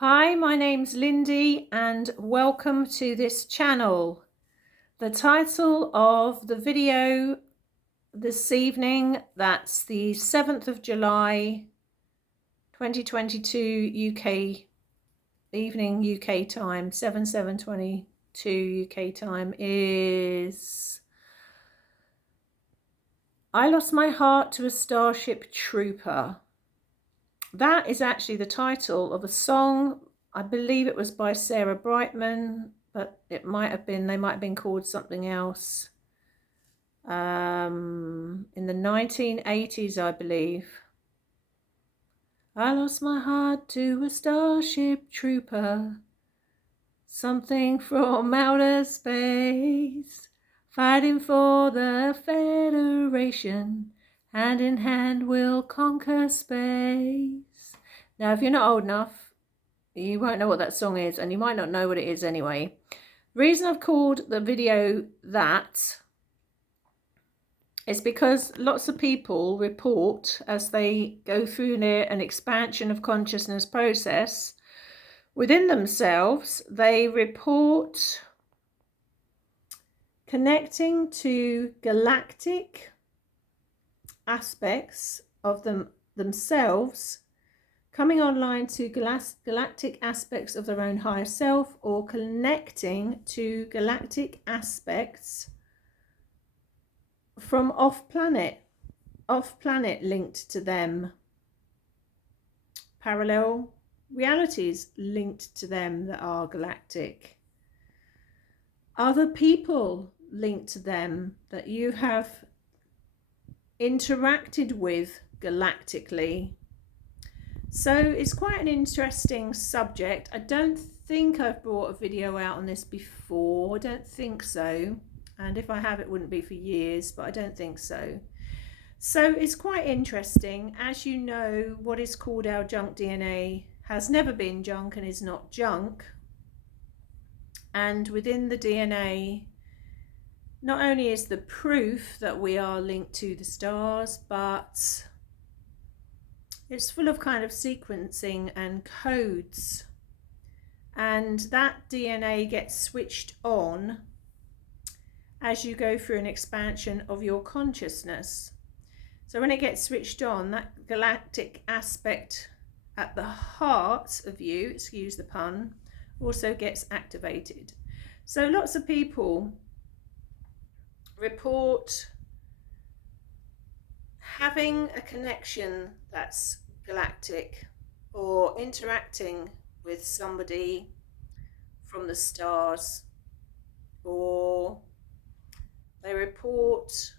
Hi, my name's Lindy and welcome to this channel. The title of the video this evening, that's the 7th of July 2022 UK evening UK time, 7/7/22 UK time, is I Lost My Heart to a Starship Trooper. That is actually the title of a song. I believe it was by Sarah Brightman, but they might have been called something else. In the 1980s, I believe. I lost my heart to a starship trooper, something from outer space, fighting for the Federation, hand in hand we'll conquer space. Now, if you're not old enough, you won't know what that song is, and you might not know what it is anyway. The reason I've called the video that is because lots of people report, as they go through an expansion of consciousness process within themselves, they report connecting to galactic aspects of themselves, coming online to galactic aspects of their own higher self, or connecting to galactic aspects from off-planet linked to them, parallel realities linked to them that are galactic, other people linked to them that you have interacted with galactically. So it's quite an interesting subject. I don't think I've brought a video out on this before. I don't think so. And if I have, it wouldn't be for years, but I don't think so. So it's quite interesting. As you know, what is called our junk DNA has never been junk and is not junk. And within the DNA, not only is the proof that we are linked to the stars, but it's full of kind of sequencing and codes, and that DNA gets switched on as you go through an expansion of your consciousness. So when it gets switched on, that galactic aspect at the heart of you, excuse the pun, also gets activated. So lots of people report having a connection that's galactic, or interacting with somebody from the stars, or they report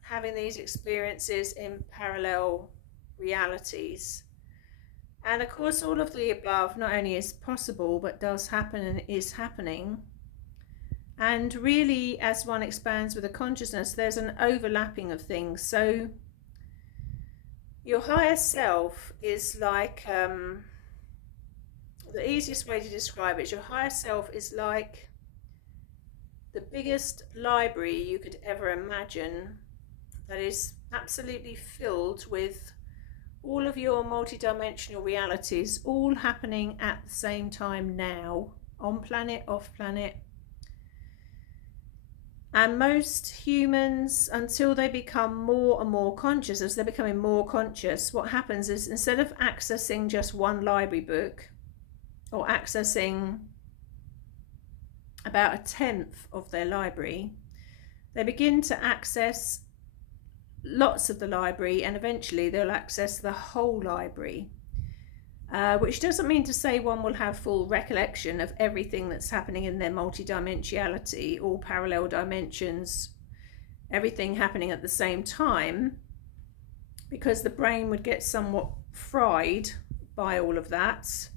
having these experiences in parallel realities. And of course, all of the above not only is possible, but does happen and is happening. And really, as one expands with a consciousness, there's an overlapping of things. So your higher self is like, the easiest way to describe it is, your higher self is like the biggest library you could ever imagine, that is absolutely filled with all of your multidimensional realities, all happening at the same time now, on planet, off planet. And most humans, until they become more and more conscious, as they're becoming more conscious, what happens is, instead of accessing just one library book, or accessing about 1/10 of their library, they begin to access lots of the library, and eventually they'll access the whole library. Which doesn't mean to say one will have full recollection of everything that's happening in their multidimensionality, all parallel dimensions, everything happening at the same time, because the brain would get somewhat fried by all of that.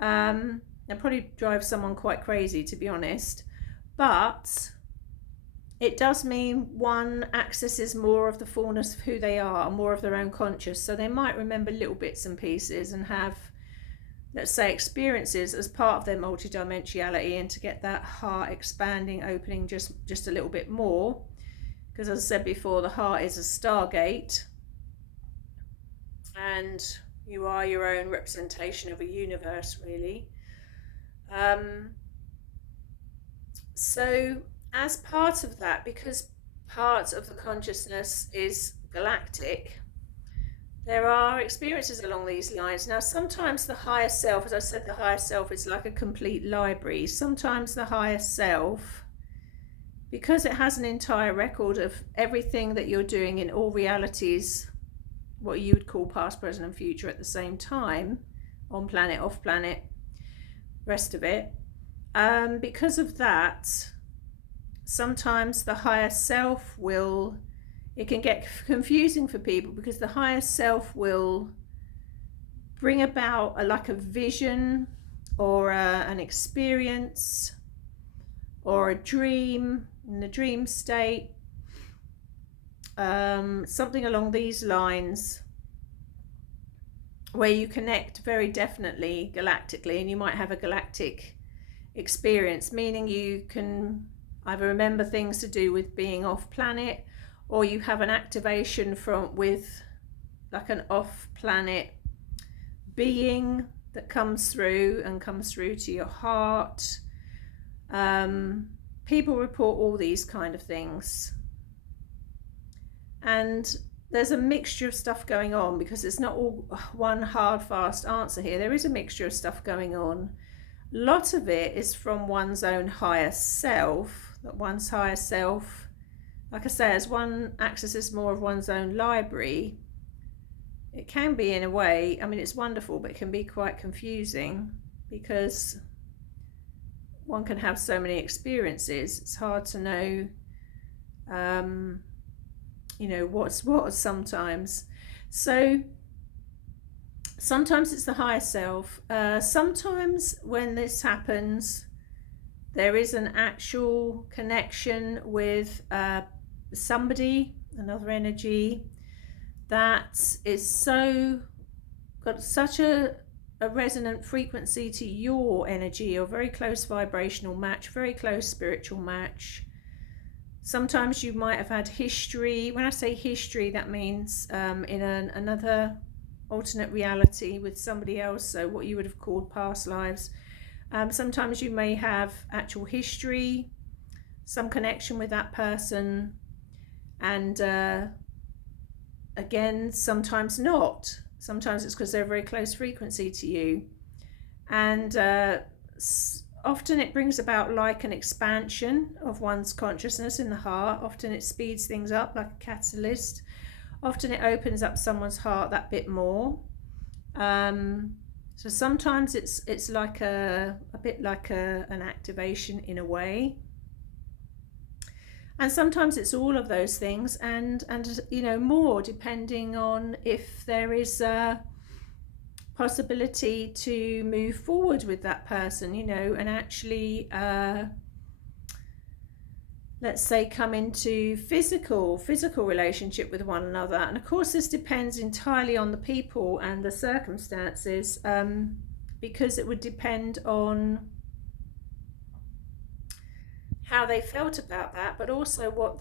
It probably drives someone quite crazy, to be honest. But it does mean one accesses more of the fullness of who they are, more of their own conscious. So they might remember little bits and pieces and have, let's say, experiences as part of their multidimensionality, and to get that heart expanding, opening just a little bit more. Because as I said before, the heart is a stargate, and You are your own representation of a universe, really. So as part of that, because part of the consciousness is galactic, there are experiences along these lines. Now, sometimes the higher self, as I said, the higher self is like a complete library. Sometimes the higher self, because it has an entire record of everything that you're doing in all realities, what you would call past, present, and future at the same time, on planet, off planet, rest of it. Because of that, sometimes the higher self will, it can get confusing for people, because the higher self will bring about like a vision or an experience or a dream in the dream state, something along these lines, where you connect very definitely galactically, and you might have a galactic experience, meaning you can either remember things to do with being off planet, or you have an activation with like an off planet being that comes through to your heart. People report all these kind of things, and there's a mixture of stuff going on, because it's not all one hard fast answer here. There is a mixture of stuff going on. A lot of it is from one's own higher self, that one's higher self, like I say, as one accesses more of one's own library, it can be, in a way, I mean, it's wonderful, but it can be quite confusing, because one can have so many experiences. It's hard to know, you know, what's what sometimes. So sometimes it's the higher self. Sometimes when this happens, there is an actual connection with somebody, another energy, that is got such a resonant frequency to your energy, or very close vibrational match, very close spiritual match. Sometimes you might have had history. When I say history, that means in another alternate reality with somebody else, so what you would have called past lives. Sometimes you may have actual history, some connection with that person, and again, sometimes not. Sometimes it's because they're a very close frequency to you, and often it brings about like an expansion of one's consciousness in the heart. Often it speeds things up like a catalyst. Often it opens up someone's heart that bit more. So sometimes it's like a bit like an activation in a way, and sometimes it's all of those things, and you know, more, depending on if there is a possibility to move forward with that person, you know, and actually let's say come into physical relationship with one another. And of course this depends entirely on the people and the circumstances, because it would depend on how they felt about that, but also what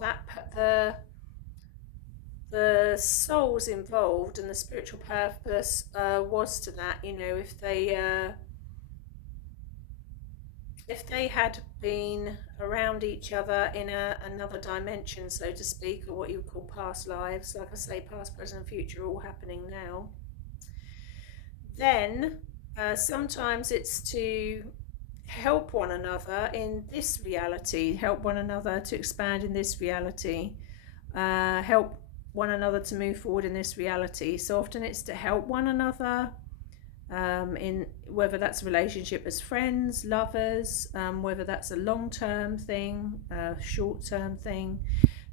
the souls involved and the spiritual purpose was to that. You know, if they had been around each other in another dimension, so to speak, or what you would call past lives, like I say, past, present, and future, all happening now, then sometimes it's to help one another in this reality, help one another to expand in this reality, help one another to move forward in this reality. So often it's to help one another, in whether that's a relationship as friends, lovers, whether that's a long-term thing, a short-term thing.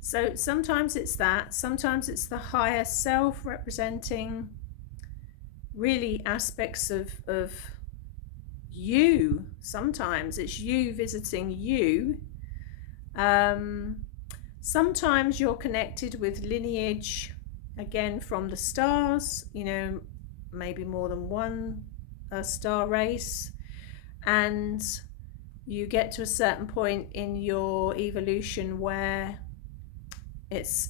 So sometimes it's that, sometimes it's the higher self representing really aspects of you. Sometimes it's you visiting you. Sometimes you're connected with lineage, again from the stars, you know, maybe more than one star race, and you get to a certain point in your evolution where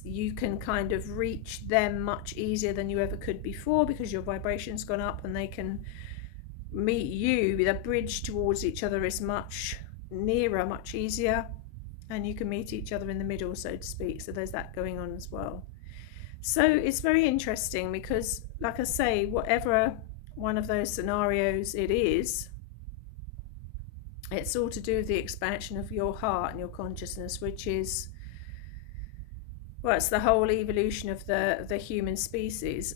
you can kind of reach them much easier than you ever could before, because your vibration's gone up and they can meet you. The bridge towards each other is much nearer, much easier, and you can meet each other in the middle, so to speak. So there's that going on as well. So it's very interesting because, like I say, whatever one of those scenarios it is, it's all to do with the expansion of your heart and your consciousness, which is, well, it's the whole evolution of the human species.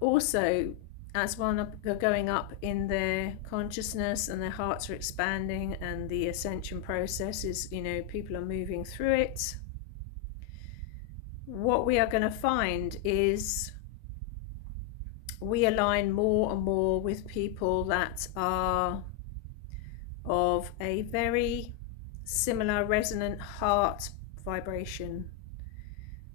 Also, as one are going up in their consciousness and their hearts are expanding, and the ascension process is, people are moving through it, what we are going to find is we align more and more with people that are of a very similar resonant heart vibration.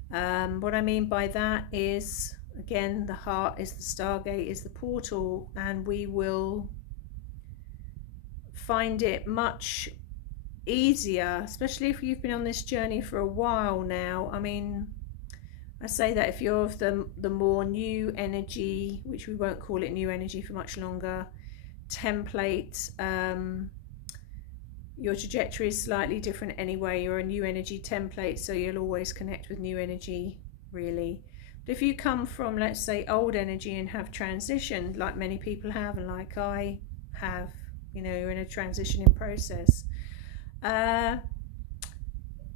What I mean by that is, again, the heart is the stargate, is the portal, and we will find it much easier, especially if you've been on this journey for a while now. I mean, I say that if you're of the more new energy, which we won't call it new energy for much longer, template, your trajectory is slightly different anyway. You're a new energy template, so you'll always connect with new energy, really. But if you come from, let's say, old energy and have transitioned, like many people have, and like I have, you're in a transitioning process,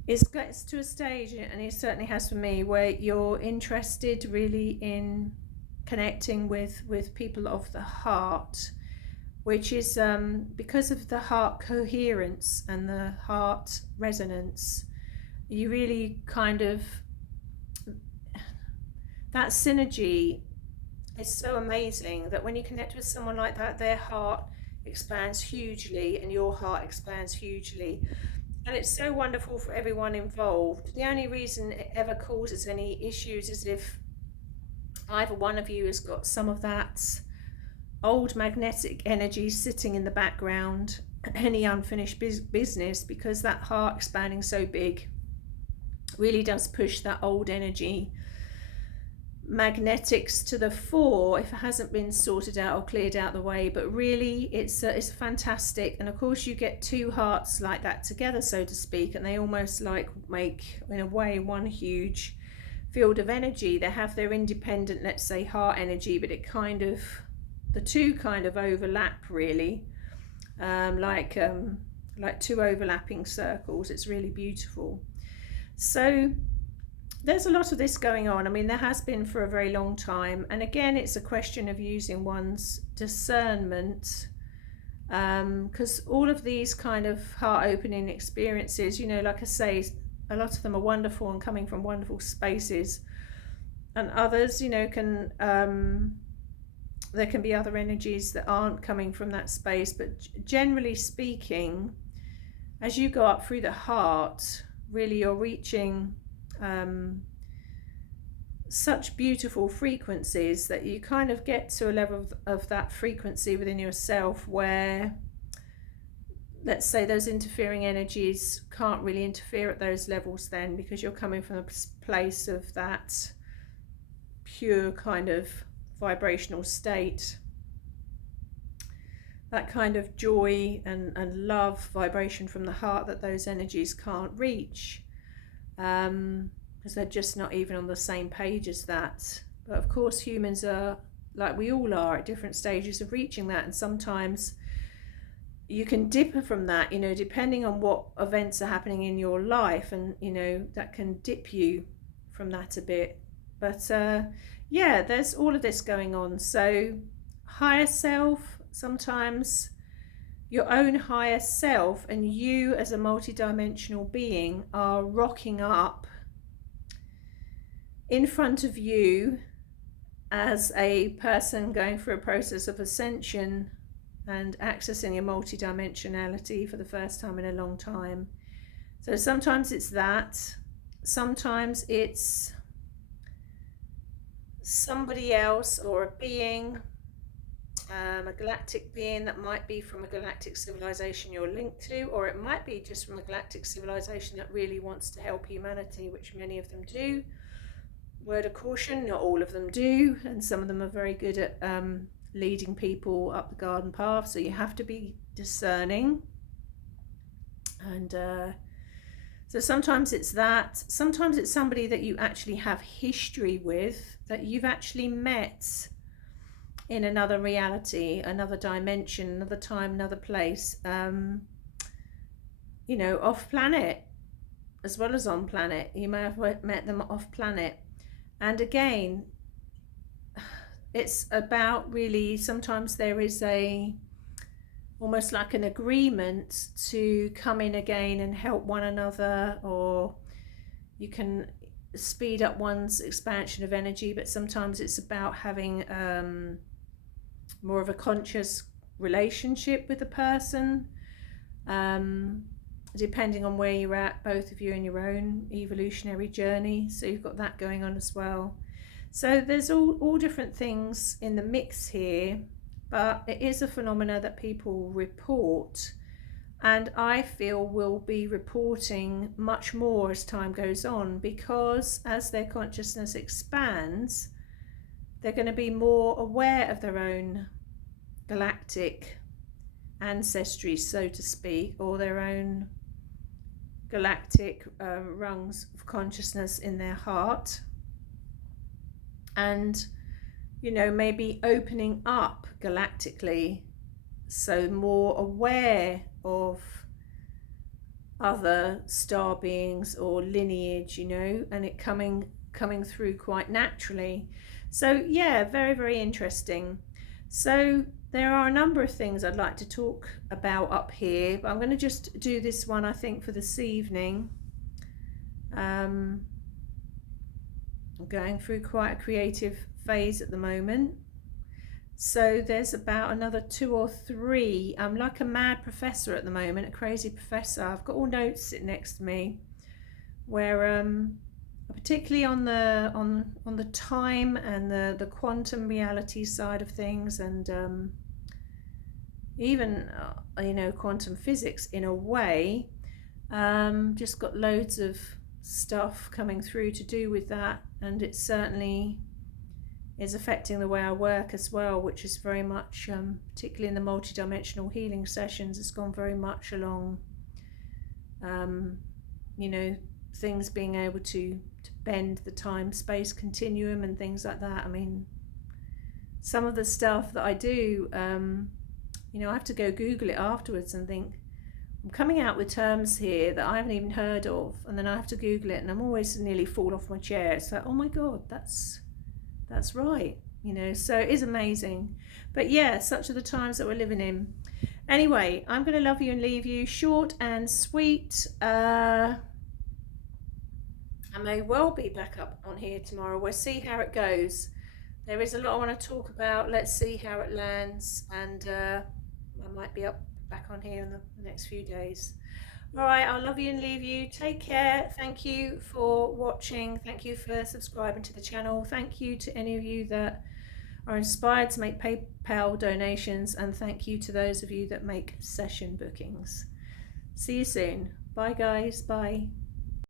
it gets to a stage, and it certainly has for me, where you're interested really in connecting with people of the heart, which is because of the heart coherence and the heart resonance. You really kind of, that synergy is so amazing that when you connect with someone like that, their heart expands hugely and your heart expands hugely. And it's so wonderful for everyone involved. The only reason it ever causes any issues is if either one of you has got some of that old magnetic energy sitting in the background, any unfinished business, because that heart expanding so big really does push that old energy magnetics to the fore if it hasn't been sorted out or cleared out the way. But really it's fantastic. And of course you get two hearts like that together, so to speak, and they almost like make, in a way, one huge field of energy. They have their independent, let's say, heart energy, but it kind of, the two kind of overlap, really, like two overlapping circles. It's really beautiful. So there's a lot of this going on. I mean, there has been for a very long time. And again, it's a question of using one's discernment, because all of these kind of heart-opening experiences, like I say, a lot of them are wonderful and coming from wonderful spaces. And others, there can be other energies that aren't coming from that space. But generally speaking, as you go up through the heart, really you're reaching such beautiful frequencies that you kind of get to a level of that frequency within yourself where, let's say, those interfering energies can't really interfere at those levels then, because you're coming from a place of that pure kind of vibrational state, that kind of joy and love vibration from the heart that those energies can't reach, because they're just not even on the same page as that. But of course humans are, like we all are, at different stages of reaching that, and sometimes you can differ from that, depending on what events are happening in your life, and that can dip you from that a bit. But yeah, there's all of this going on. So higher self, sometimes your own higher self and you as a multidimensional being are rocking up in front of you as a person going through a process of ascension and accessing your multidimensionality for the first time in a long time. So sometimes it's that, sometimes it's somebody else or a being a galactic being that might be from a galactic civilization you're linked to, or it might be just from a galactic civilization that really wants to help humanity, which many of them do. Word of caution, not all of them do, and some of them are very good at leading people up the garden path, so you have to be discerning. And so sometimes it's that, sometimes it's somebody that you actually have history with, that you've actually met in another reality, another dimension, another time, another place, you know, off planet as well as on planet. You may have met them off planet. And again, it's about really, sometimes there is a almost like an agreement to come in again and help one another, or you can speed up one's expansion of energy, but sometimes it's about having more of a conscious relationship with the person, depending on where you're at, both of you in your own evolutionary journey. So you've got that going on as well. So there's all different things in the mix here, but it is a phenomena that people report, and I feel will be reporting much more as time goes on, because as their consciousness expands, they're going to be more aware of their own galactic ancestry, so to speak, or their own galactic rungs of consciousness in their heart, and, you know, maybe opening up galactically, so more aware of other star beings or lineage, you know, and it coming through quite naturally. So yeah, very, very interesting. So there are a number of things I'd like to talk about up here, but I'm going to just do this one, I think, for this evening. I'm going through quite a creative phase at the moment. So there's about another 2 or 3. I'm like a mad professor at the moment, a crazy professor. I've got all notes sitting next to me, where particularly on the time and the quantum reality side of things, and even you know, quantum physics in a way. Just got loads of stuff coming through to do with that, and it certainly is affecting the way I work as well, which is very much, particularly in the multi-dimensional healing sessions, it's gone very much along, you know, things being able to bend the time-space continuum and things like that. I mean, some of the stuff that I do, you know, I have to go Google it afterwards and think, I'm coming out with terms here that I haven't even heard of, and then I have to Google it, and I'm always nearly fall off my chair. It's like, oh my God, that's right, you know. So it is amazing. But yeah, such are the times that we're living in. Anyway, I'm going to love you and leave you, short and sweet. I may well be back up on here tomorrow. We'll see how it goes. There is a lot I want to talk about. Let's see how it lands, and I might be back on here in the next few days. All right, I'll love you and leave you. Take care. Thank you for watching. Thank you for subscribing to the channel. Thank you to any of you that are inspired to make PayPal donations, and thank you to those of you that make session bookings. See you soon. Bye guys. Bye.